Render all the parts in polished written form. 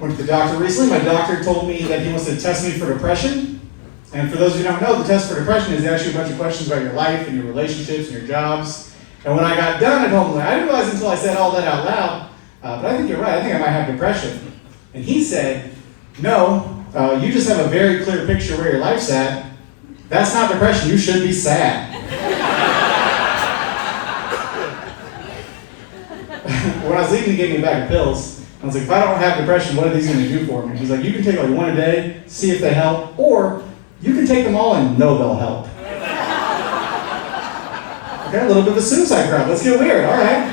Went to the doctor recently. My doctor told me that he wants to test me for depression. And for those of you who don't know, the test for depression is they ask you a bunch of questions about your life and your relationships and your jobs. And when I got done, I told him, I didn't realize until I said all that out loud, but I think you're right. I think I might have depression. And he said, no, you just have a very clear picture where your life's at. That's not depression. You should be sad. When I was leaving, he gave me a bag of pills. I was like, if I don't have depression, what are these going to do for me? He's like, you can take like one a day, see if they help, or you can take them all and know they'll help. Okay, a little bit of a suicide crowd. Let's get weird. All right.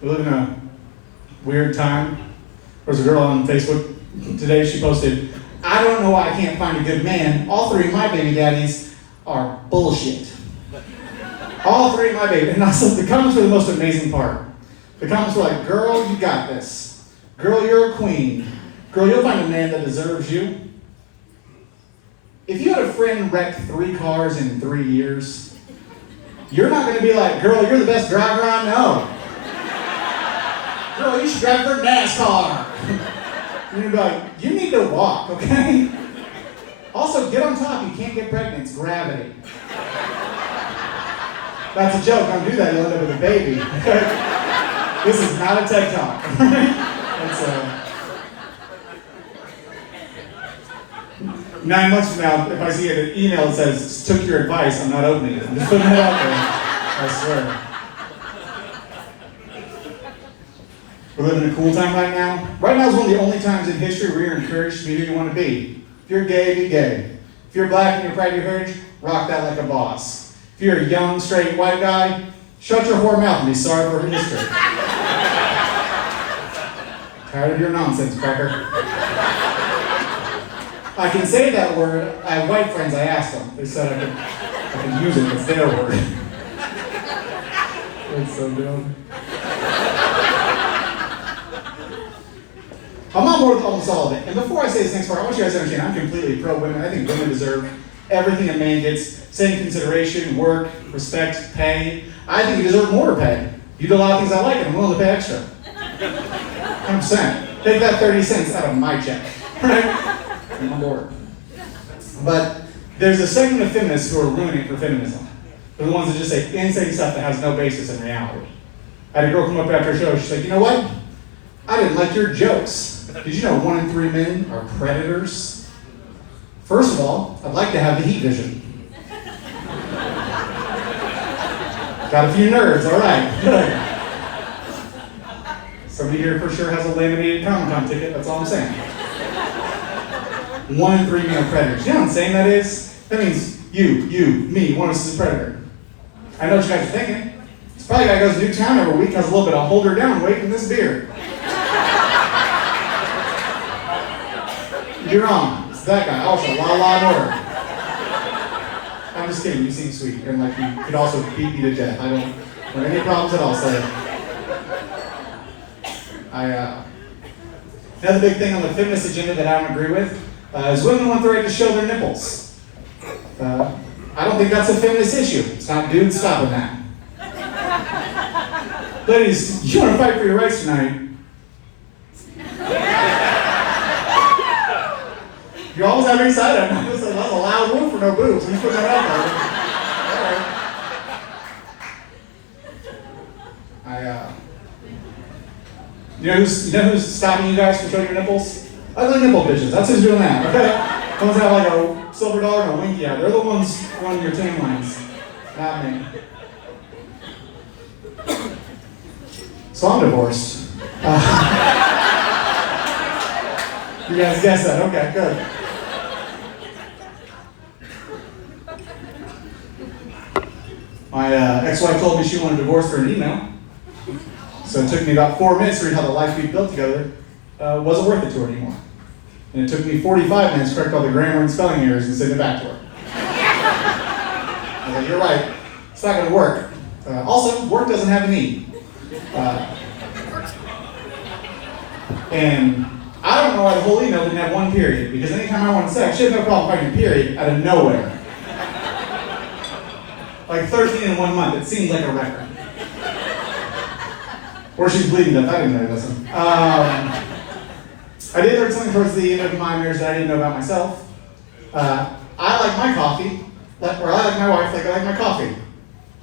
We live in a weird time. There's a girl on Facebook today. She posted, I don't know why I can't find a good man. All three of my baby daddies are bullshit. All three of my baby. And also, the comments were the most amazing part. The comments were like, girl, you got this. Girl, you're a queen. Girl, you'll find a man that deserves you. If you had a friend wreck 3 cars in 3 years, you're not going to be like, girl, you're the best driver I know. Girl, you should drive for NASCAR. You're going to be like, you need to walk, okay? Also, get on top. You can't get pregnant. It's gravity. That's a joke. Don't do that. You'll end up with a baby. This is not a Tik Tok. It's 9 months from now, if I see an email that says, took your advice, I'm not opening it. I'm just putting it out there. I swear. We're living in a cool time right now. Right now is one of the only times in history where you're encouraged to be who you want to be. If you're gay, be gay. If you're black and you're proud of your heritage, rock that like a boss. If you're a young, straight, white guy, shut your whore mouth and be sorry for history. Tired of your nonsense, cracker. I can say that word. I have white friends, I asked them. They said I could use it, it's their word. That's so dumb. I'm on board with almost all of it. And before I say this next part, I want you guys to understand I'm completely pro-women. I think women deserve everything a man gets. Same consideration, work, respect, pay. I think you deserve more pay. You do a lot of things I like and I'm willing to pay extra. 100%. Take that 30 cents out of my check. Right? I'm on board. But there's a segment of feminists who are ruining it for feminism. They're the ones that just say insane stuff that has no basis in reality. I had a girl come up after a show, she's like, you know what? I didn't like your jokes. Did you know 1 in 3 men are predators? First of all, I'd like to have the heat vision. Got a few nerds, all right, good. Somebody here for sure has a laminated Comic-Con ticket, that's all I'm saying. 1 in 3 men are predators. You know what I'm saying that is? That means you, me, one of us is a predator. I know what you guys are thinking. It's probably a guy who goes to Newtown every week, has a little bit of hold her down weight in this beer. You're wrong. It's that guy. Also, Law and Order. I'm just kidding. You seem sweet. And like you could also beat me to death. I don't have any problems at all, so. Another big thing on the feminist agenda that I don't agree with is women want the right to show their nipples. I don't think that's a feminist issue. It's not dudes stopping that. Ladies, you want to fight for your rights tonight? You're always having side eye. That's a loud room for no boobs. Who's putting that out there? You know who's stopping you guys from showing your nipples? Ugly nipple bitches. That's who's doing that, okay? The ones that have like a silver dollar and a winky out. They're the ones running your tan lines. Not me. So I'm divorced. You guys guessed that. Okay, good. My ex-wife told me she wanted a divorce for an email. So it took me about 4 minutes to read how the life we built together wasn't worth it to her anymore. And it took me 45 minutes to correct all the grammar and spelling errors and send it back to her. I was like, you're right. It's not going to work. Also, work doesn't have an E. And I don't know why the whole email didn't have 1 period, because anytime I wanted sex, she had no problem finding a period out of nowhere. Like 13 in 1 month. It seems like a record. Or she's bleeding death. I didn't know that. I did learn something towards the end of my marriage that I didn't know about myself. I like my coffee, or I like my wife like I like my coffee.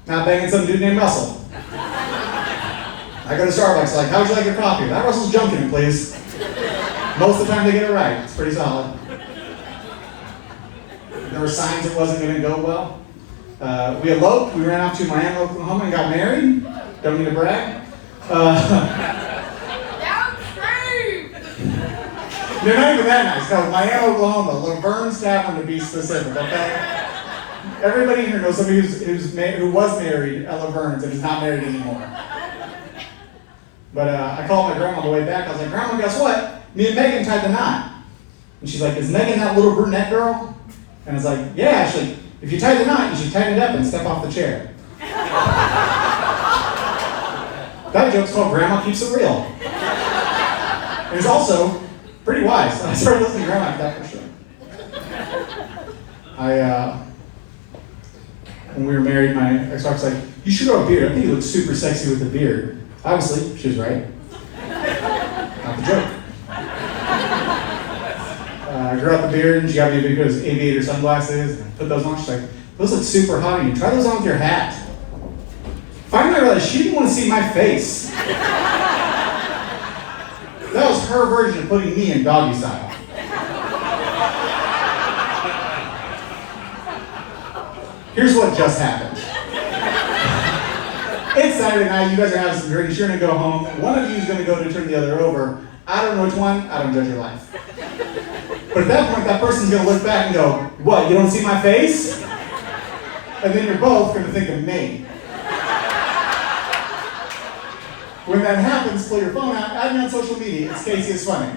Not banging some dude named Russell. I go to Starbucks like, how would you like your coffee? That Russell's junk in it, please. Most of the time they get it right. It's pretty solid. There were signs it wasn't going to go well. We eloped. We ran off to Miami, Oklahoma, and got married. Don't need to brag. They're not even that nice. No, Miami, Oklahoma, Laverne's Tavern to be specific, okay? Everybody here knows somebody who was married at Laverne's and is not married anymore. But I called my grandma on the way back. I was like, Grandma, guess what? Me and Megan tied the knot. And she's like, is Megan that little brunette girl? And I was like, yeah, actually, if you tie the knot, you should tighten it up and step off the chair. That joke's called Grandma Keeps It Real. It was also pretty wise. I started listening to Grandma after that for sure. When we were married, my ex-wife was like, you should grow a beard. I think you look super sexy with a beard. Obviously, she was right. Not the joke. I grew out the beard, and she got me a big pair of aviator sunglasses, and I put those on. She's like, those look super hot on you. Try those on with your hat. Finally, I realized she didn't want to see my face. That was her version of putting me in doggy style. Here's what just happened. It's Saturday night, you guys are having some drinks, you're gonna go home. One of you is gonna go to turn the other over. I don't know which one, I don't judge your life. But at that point, that person's gonna look back and go, what, you don't see my face? And then you're both gonna think of me. When that happens, pull your phone out, add me on social media, it's Casey, it's funny.